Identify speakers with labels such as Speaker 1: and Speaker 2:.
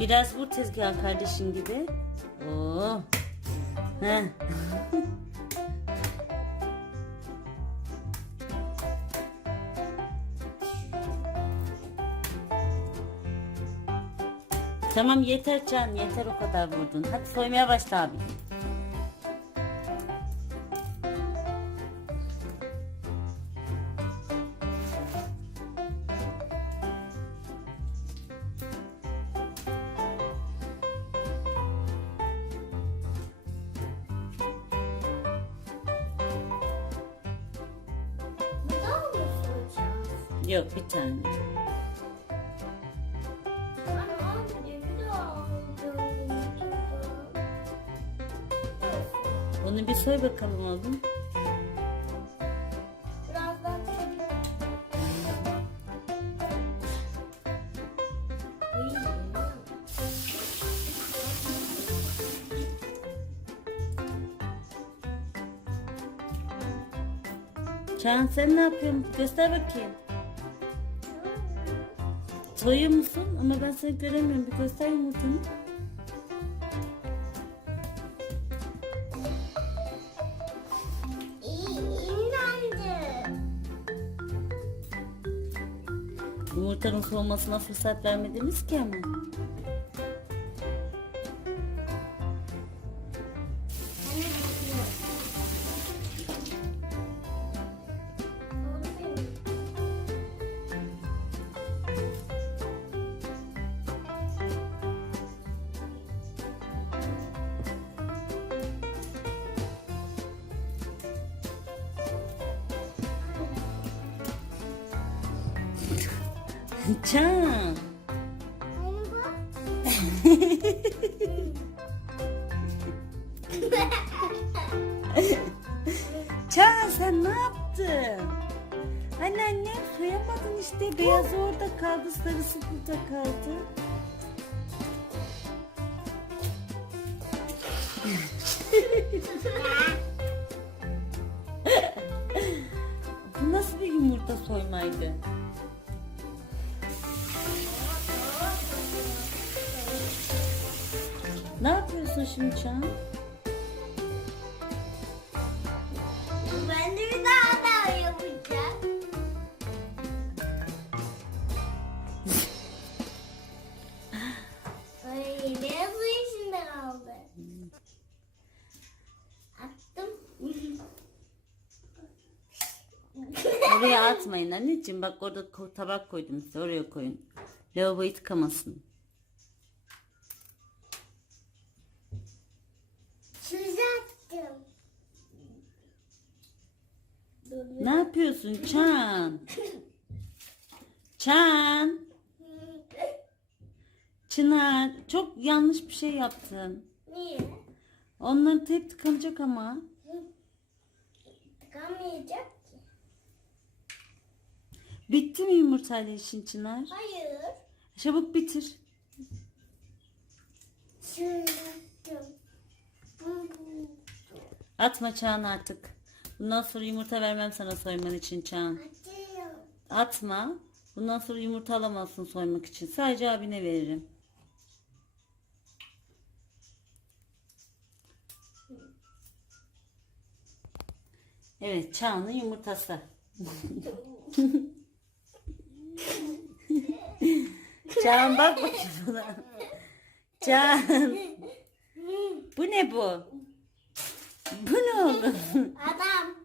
Speaker 1: Biraz vur tezgahı kardeşin gibi. Oo. Heh. Tamam yeter Can yeter o kadar vurdun. Hadi soymaya başla abi. Yok bir tane.
Speaker 2: Anne bir
Speaker 1: soy bakalım oğlum. Can sen ne yapıyorsun? Göster bakayım. Soyuyor musun? Ama ben seni göremiyorum. Bir göster yumurtanı. Yumurtanın soğumasına fırsat vermediniz ki ama. Can. Can sen ne yaptın? Anne anne soyamadın işte. Beyazı orada kaldı, sarısı burada kaldı. Bu nasıl bir yumurta soymaydı? Yapıyorsun şimdi Can?
Speaker 2: Ben de bir daha daha yapacağım. Ay su içinde kaldı. Attım.
Speaker 1: Oraya atmayın anneciğim. Bak orada ko- tabak koydum size. Oraya koyun. Lavaboyu tıkamasın. Yapıyorsun Çan? Çan. Çınar. Çok yanlış bir şey yaptın.
Speaker 2: Niye?
Speaker 1: Onların hep tıkanacak ama.
Speaker 2: Tıkamayacak ki.
Speaker 1: Bitti mi yumurtayla işin Çınar?
Speaker 2: Hayır.
Speaker 1: Çabuk bitir. Atma Çağan artık. Bundan sonra yumurta vermem sana soyman için Çağan. Atma. Bundan sonra yumurta alamazsın soymak için. Sadece abine veririm. Evet, Çağan'ın yumurtası. Çağan bak bakayım buna. Çağan. Bu ne bu? Bu ne oğlum?
Speaker 2: Adam.